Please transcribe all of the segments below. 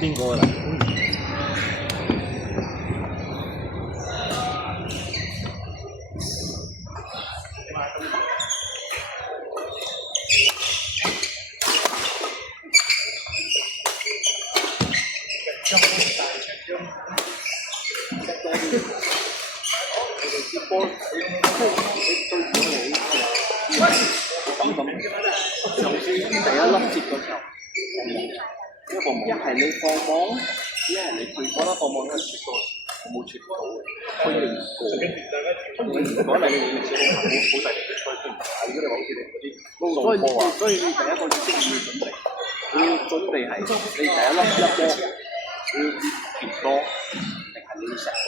邊個啦？一係你放網，一係你退波啦。放網都係出過，冇出到，推你唔過。推你唔過，你好大力嘅推，推唔大。如果你話好似你嗰啲高浪波啊，所以你第一個要識要準備，你要準備係你第一粒波，你要填多，定係你要食多？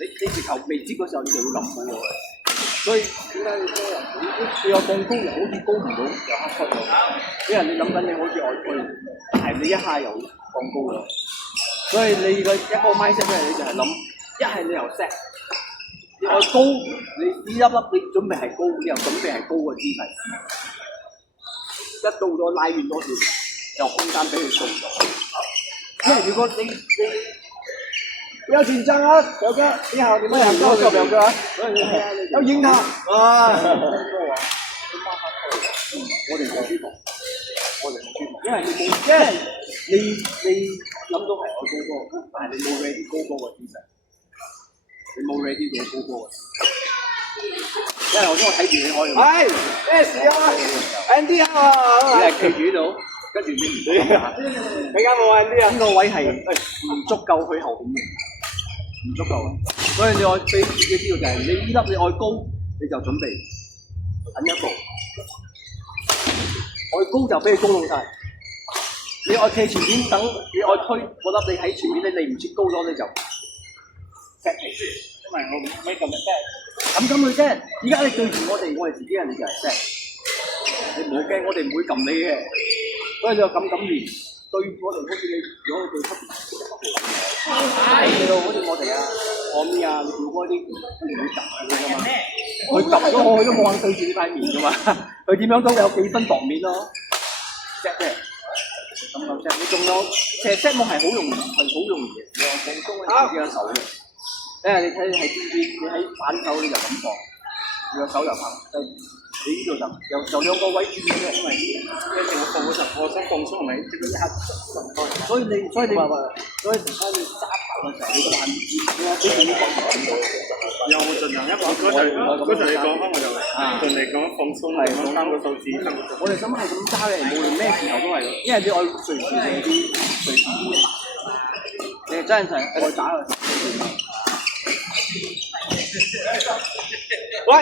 你直頭未知嗰時候，你就要諗好咗佢。所以點解你多人你有放高又好似高唔到，又黑出咗，因為你諗緊你好似外推，但係你一下又放高咗，所以你個一個 mindset 咧，你就係諗，一係你又 set， 你外高，你呢粒粒你準備係高，你又準備係高嘅姿勢，一到咗拉遠多條，有空間俾你做咗。因為如果你不要緊張啊，表哥，你好，你們兩個叫表哥啊，要贏他啊！我哋好舒服，因為你諗到係我高波，但係你冇 ready 高波嘅姿勢，你冇 ready 到高波嘅。因為我睇住你可以。係咩事啊 ？Andy 啊！你係企住度，跟住你唔打，你間冇 Andy 啊？呢個位係唔足夠去後邊嘅。唔足夠啊！所以你愛俾自己知道就係你呢粒你愛高，你就準備等一步，愛高就俾你高到晒。你愛企前面等，你愛推嗰粒你喺前面你唔切高咗你就 set 起，因為我唔可以咁樣 set， 咁去 set。而家你對住我哋自己人你就係 set， 你唔好驚，我哋唔會撳你嘅，所以你就咁練。對我哋好似你，如果你對出邊，你好似我哋啊，我咪啊，你做嗰啲，佢哋會撳你㗎嘛？佢撳咗我，佢都冇肯對住呢塊面㗎嘛？佢點樣都有幾分薄面咯 ，set 啫，咁就 set。你仲有其實 set 網係好容易，你放鬆喺自己嘅手嘅。你睇你係邊啲？你喺反手你就咁放，你個手又拍，你呢度就兩個位轉嘅啫，因為一定要放嗰陣，我想放鬆係咪？即係一下順開。所以你而家你揸球嘅時候，你個慢啲，你話俾自己放鬆到。有冇盡量一個嗰陣你講開我就盡力咁放鬆嚟講3個數字。我哋想係咁揸嘅，無論咩時候都係，因為你愛隨時嚟啲隨時啲。你真係愛打嘅。喂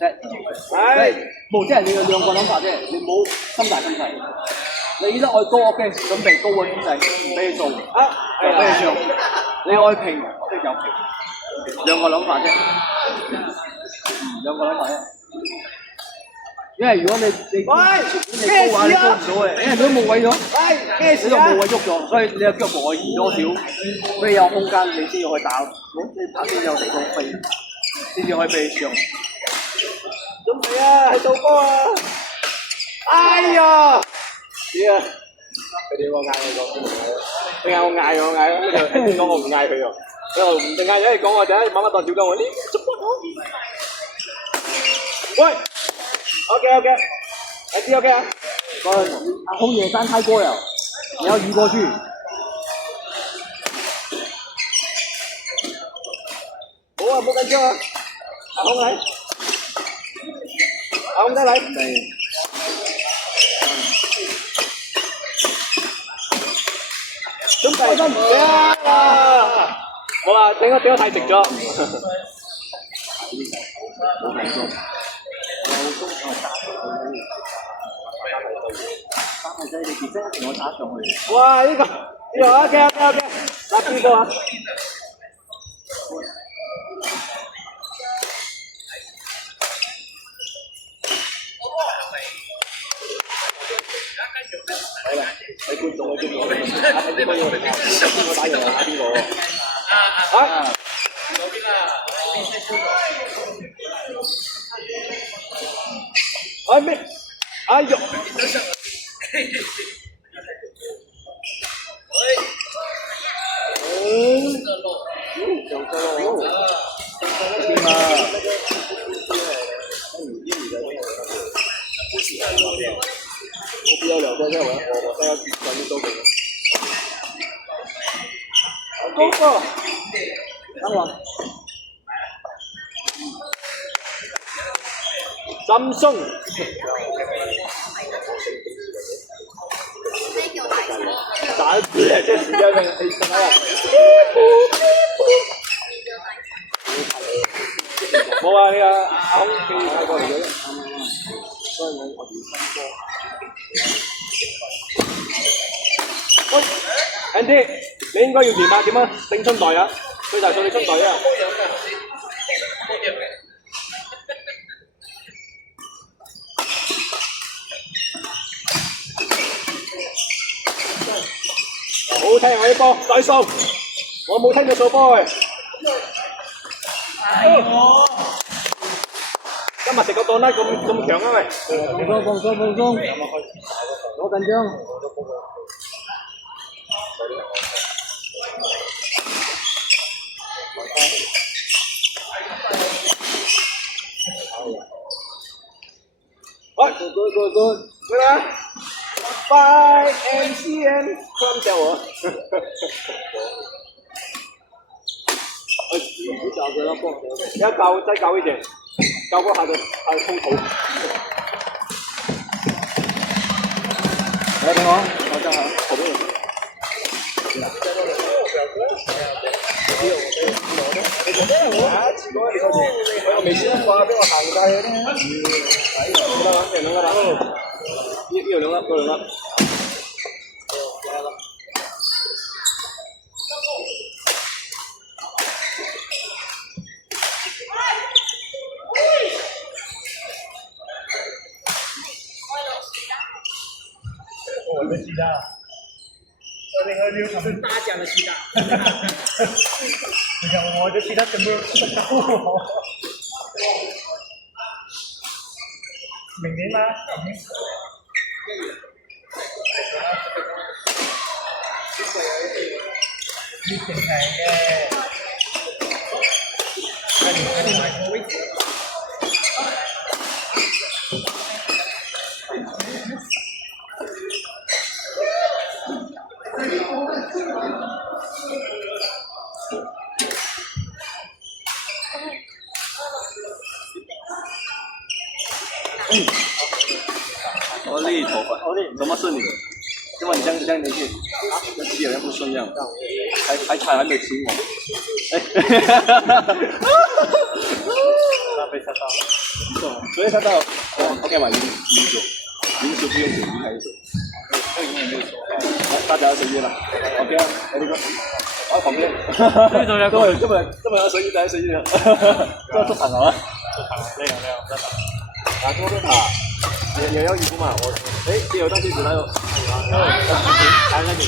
set 係冇，即係你有兩個諗法啫，你冇心大心細。你得愛高 OK， 準備高嘅姿勢俾你做啊，俾你上。你愛平即係有平，兩個諗法啫，兩個諗法啫。因為如果你高嘅話，你高唔到嘅，因為你都冇位咗，你都冇位喐咗，所以你個腳步可以移多少，俾你有空間，你先要去打。你拍先有地方飛，先至可以俾你上。準備啊，係倒波啊！哎呀！點啊？佢哋我嗌我講，你嗌我嗌我嗌，你講我唔嗌佢喎。佢話唔定嗌咗，你講我就喺慢慢當小講我呢，捉波好。喂 ，OK， 你知 OK 啊？紅野山太過了，你要移過去。好啊，冇緊張啊，阿紅嚟。阿紅仔嚟。準備真係啊！冇啦，整我太直咗。哇！呢個 OK， 嗱邊個啊？好啦，你觀眾，邊個要打邊個啊？邊個？啊？左邊啊！哎咩？哎呦！我现在专业做工。高哥，等我。Samsung。打字啊！这时間你什麼啊？冇啊！呢個阿空記帶過嚟嘅，所以我哋新歌。喂 ，Andy，你應該要點啊？點啊？拎春袋啊！最大數你春袋啊！冇聽我啲波，再數，我冇聽到數波嘅。今日食個檔啦，咁強啊喂！放鬆，好緊張。喂，good啦。Bye MCM， 佢咁叫我。你找着了不？要高，再高一點，高過他的空頭。來，等我，我正好，後面。我沒先花，俾我行街嘅咧。兩個啦，呢個兩粒，嗰兩粒。我的鸡蛋，我那个六他们大奖的鸡蛋，你看我的鸡蛋全部吃得到。明年吗？明年。你點睇嘅？睇你買個位置。我这头发，怎么是你的？因为你这样连续，这鸡好像不顺这样，还没亲我。被嚇到。所以他到，OK 嘛，零食不用酒精还是酒？这个也没有说。好，大家要随意了。旁边，那个，旁边。这么要随意，大家随意的。这做惨了啊！做慘啦，呢個真係。打多都打，也要衣服嘛。我，哎，也有道具子，还有，还有那个。